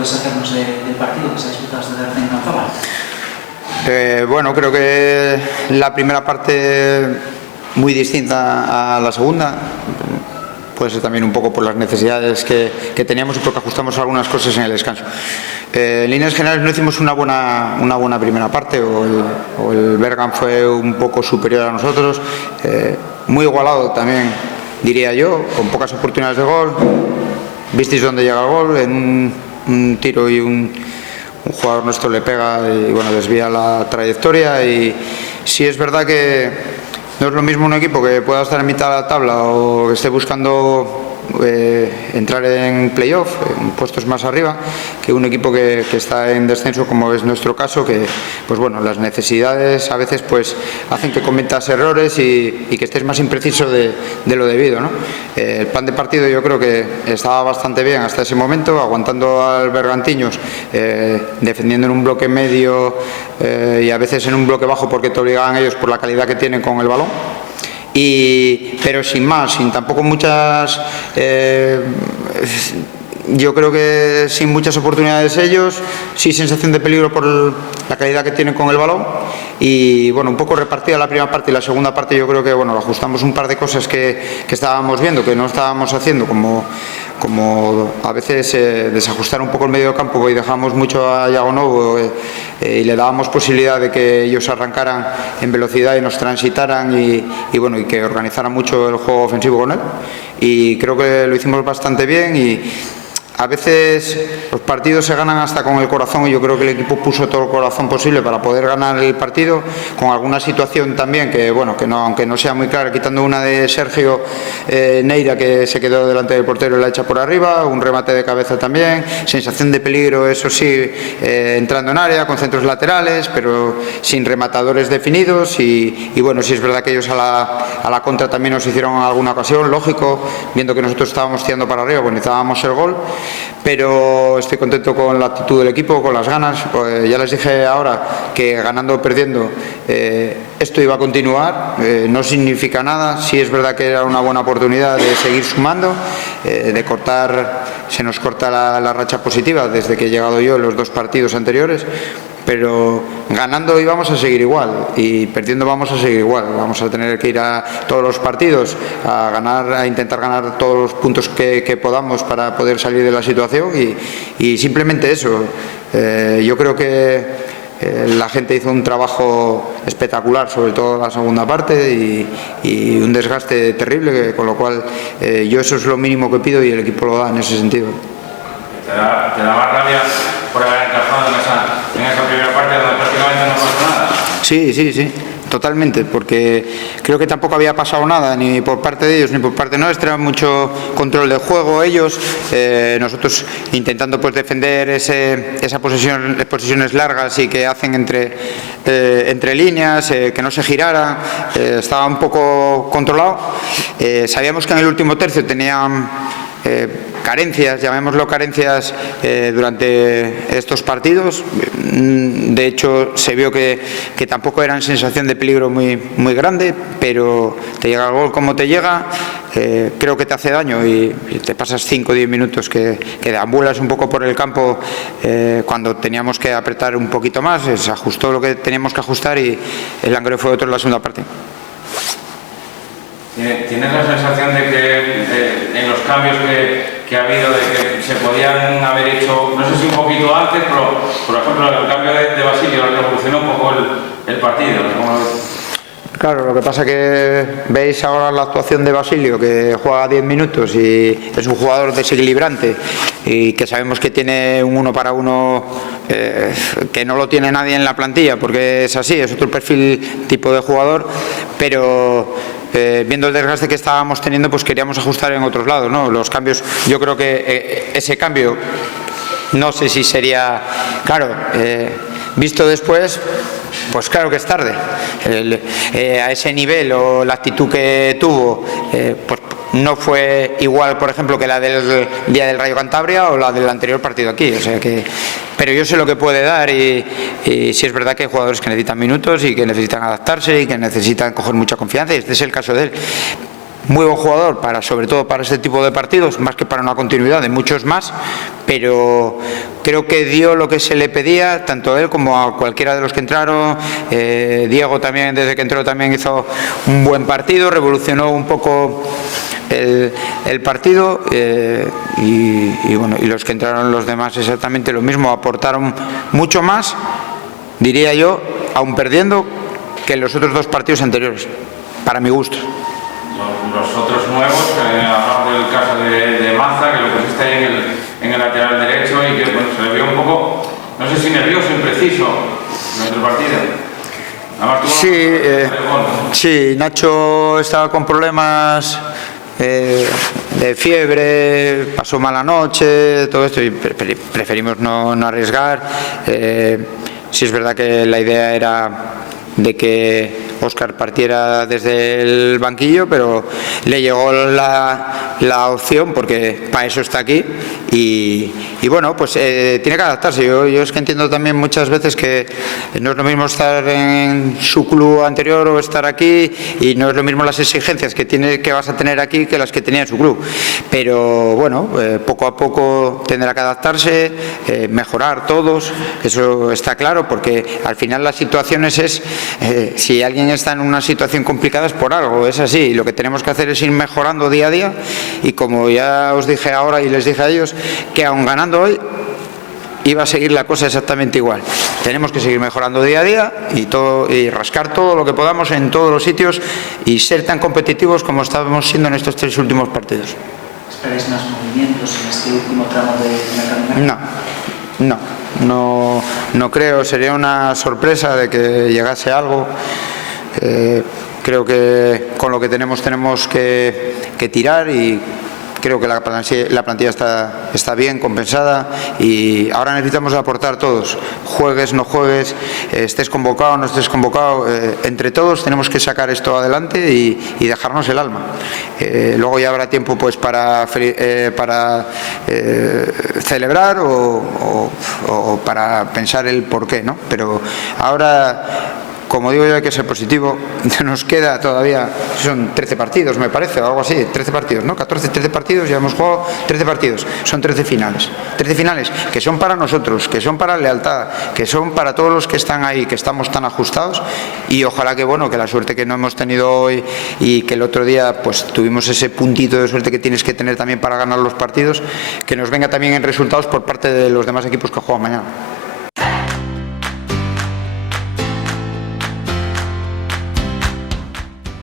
puedes hacernos del partido que se ha disputado desde la en Cazorla? Bueno, creo que la primera parte muy distinta a la segunda. Puede ser también un poco por las necesidades que teníamos y porque ajustamos algunas cosas en el descanso. En líneas generales no hicimos una buena primera parte, o el Bergam fue un poco superior a nosotros, muy igualado también, diría yo, con pocas oportunidades de gol. Visteis dónde llega el gol, en un tiro y un jugador nuestro le pega y bueno, desvía la trayectoria. Y sí es verdad que no es lo mismo un equipo que pueda estar en mitad de la tabla o que esté buscando entrar en playoff, en puestos más arriba, que un equipo que está en descenso, como es nuestro caso, que pues bueno, las necesidades a veces pues hacen que cometas errores y que estés más impreciso de lo debido, ¿no? El plan de partido yo creo que estaba bastante bien hasta ese momento, aguantando al Bergantiños, defendiendo en un bloque medio y a veces en un bloque bajo porque te obligaban ellos por la calidad que tienen con el balón. Pero sin más, sin tampoco muchas, yo creo que sin muchas oportunidades ellos, sí sensación de peligro por la calidad que tienen con el balón y bueno, un poco repartida la primera parte y la segunda parte. Yo creo que bueno, ajustamos un par de cosas que estábamos viendo, que no estábamos haciendo, como a veces desajustar un poco el medio campo y dejamos mucho a Iago Novo y le dábamos posibilidad de que ellos arrancaran en velocidad y nos transitaran y bueno, y que organizaran mucho el juego ofensivo con él, y creo que lo hicimos bastante bien. Y a veces los partidos se ganan hasta con el corazón y yo creo que el equipo puso todo el corazón posible para poder ganar el partido, con alguna situación también que bueno, que no, aunque no sea muy clara, quitando una de Sergio Neira que se quedó delante del portero y la echa por arriba, un remate de cabeza también, sensación de peligro, eso sí, entrando en área con centros laterales pero sin rematadores definidos y bueno, sí es verdad que ellos a la contra también nos hicieron alguna ocasión, lógico, viendo que nosotros estábamos tirando para arriba, pues necesitábamos el gol. Pero estoy contento con la actitud del equipo, con las ganas. Ya les dije ahora que ganando o perdiendo esto iba a continuar, no significa nada. Sí es verdad que era una buena oportunidad de seguir sumando, de cortar, se nos corta la racha positiva desde que he llegado yo en los 2 partidos anteriores, pero ganando íbamos a seguir igual y perdiendo vamos a seguir igual. Vamos a tener que ir a todos los partidos a ganar, a intentar ganar todos los puntos que podamos para poder salir de la situación y simplemente eso. Yo creo que la gente hizo un trabajo espectacular, sobre todo la segunda parte, y un desgaste terrible, con lo cual yo eso es lo mínimo que pido y el equipo lo da en ese sentido. ¿Te da más rabia por haber encajado en esa primera parte donde prácticamente no pasó nada? Sí, totalmente, porque creo que tampoco había pasado nada, ni por parte de ellos ni por parte nuestra, mucho control del juego ellos, nosotros intentando pues defender esa posesión, posesiones largas y que hacen entre líneas, que no se girara, estaba un poco controlado. Sabíamos que en el último tercio tenían carencias, llamémoslo carencias, durante estos partidos. De hecho se vio que tampoco eran sensación de peligro muy grande, pero te llega el gol como te llega, creo que te hace daño y te pasas 5 o 10 minutos que deambulas un poco por el campo, cuando teníamos que apretar un poquito más. Se ajustó lo que teníamos que ajustar y el Langreo fue otro en la segunda parte. ¿Tienes la sensación de que en los cambios que ha habido, de que se podían haber hecho, no sé si un poquito antes, pero por ejemplo el cambio de Basilio revolucionó un poco el partido? Claro, lo que pasa que veis ahora la actuación de Basilio, que juega 10 minutos y es un jugador desequilibrante y que sabemos que tiene un 1 para 1 que no lo tiene nadie en la plantilla, porque es así, es otro perfil tipo de jugador, pero viendo el desgaste que estábamos teniendo, pues queríamos ajustar en otros lados, ¿no? Los cambios, yo creo que ese cambio, no sé si sería, claro, visto después, pues claro que es tarde. A ese nivel o la actitud que tuvo, pues no fue igual, por ejemplo, que la del día del Rayo Cantabria o la del anterior partido aquí, o sea que, pero yo sé lo que puede dar y sí es verdad que hay jugadores que necesitan minutos y que necesitan adaptarse y que necesitan coger mucha confianza, y este es el caso de él. muy buen jugador, sobre todo para este tipo de partidos, más que para una continuidad de muchos más, pero creo que dio lo que se le pedía, tanto a él como a cualquiera de los que entraron. Diego también, desde que entró, también hizo un buen partido, revolucionó un poco el partido, y bueno, y los que entraron los demás exactamente lo mismo, aportaron mucho más, diría yo, aún perdiendo, que en los otros dos partidos anteriores, para mi gusto. Los otros nuevos, hablamos del caso de Maza, que lo pusiste ahí en el lateral derecho y que bueno, se le vio un poco, no sé si nervioso, impreciso en otro partido. Sí, Nacho estaba con problemas de fiebre, pasó mala noche, todo esto, y preferimos no arriesgar. Sí es verdad que la idea era de que Óscar partiera desde el banquillo, pero le llegó la opción, porque para eso está aquí, y bueno, pues tiene que adaptarse. Yo es que entiendo también muchas veces que no es lo mismo estar en su club anterior o estar aquí, y no es lo mismo las exigencias que vas a tener aquí que las que tenía en su club, pero bueno, poco a poco tendrá que adaptarse, mejorar todos, eso está claro, porque al final las situaciones es, si alguien está en una situación complicada es por algo, es así, y lo que tenemos que hacer es ir mejorando día a día, y como ya os dije ahora y les dije a ellos, que aun ganando hoy iba a seguir la cosa exactamente igual. Tenemos que seguir mejorando día a día y rascar todo lo que podamos en todos los sitios y ser tan competitivos como estábamos siendo en estos 3 últimos partidos. ¿Esperáis más movimientos en este último tramo de la campaña? No creo, sería una sorpresa de que llegase algo. Creo que con lo que tenemos que tirar, y creo que la plantilla está bien compensada, y ahora necesitamos aportar todos, juegues, no juegues, estés convocado, no estés convocado, entre todos tenemos que sacar esto adelante y dejarnos el alma. Luego ya habrá tiempo pues para celebrar o para pensar el porqué, ¿no? Pero ahora, como digo yo, hay que ser positivo. Nos queda todavía, son 13 partidos, me parece, o algo así, 13 partidos, ¿no? 13 partidos, ya hemos jugado 13 partidos, son 13 finales. 13 finales que son para nosotros, que son para lealtad, que son para todos los que están ahí, que estamos tan ajustados, y ojalá que, bueno, que la suerte que no hemos tenido hoy y que el otro día pues tuvimos ese puntito de suerte que tienes que tener también para ganar los partidos, que nos venga también en resultados por parte de los demás equipos que juegan mañana.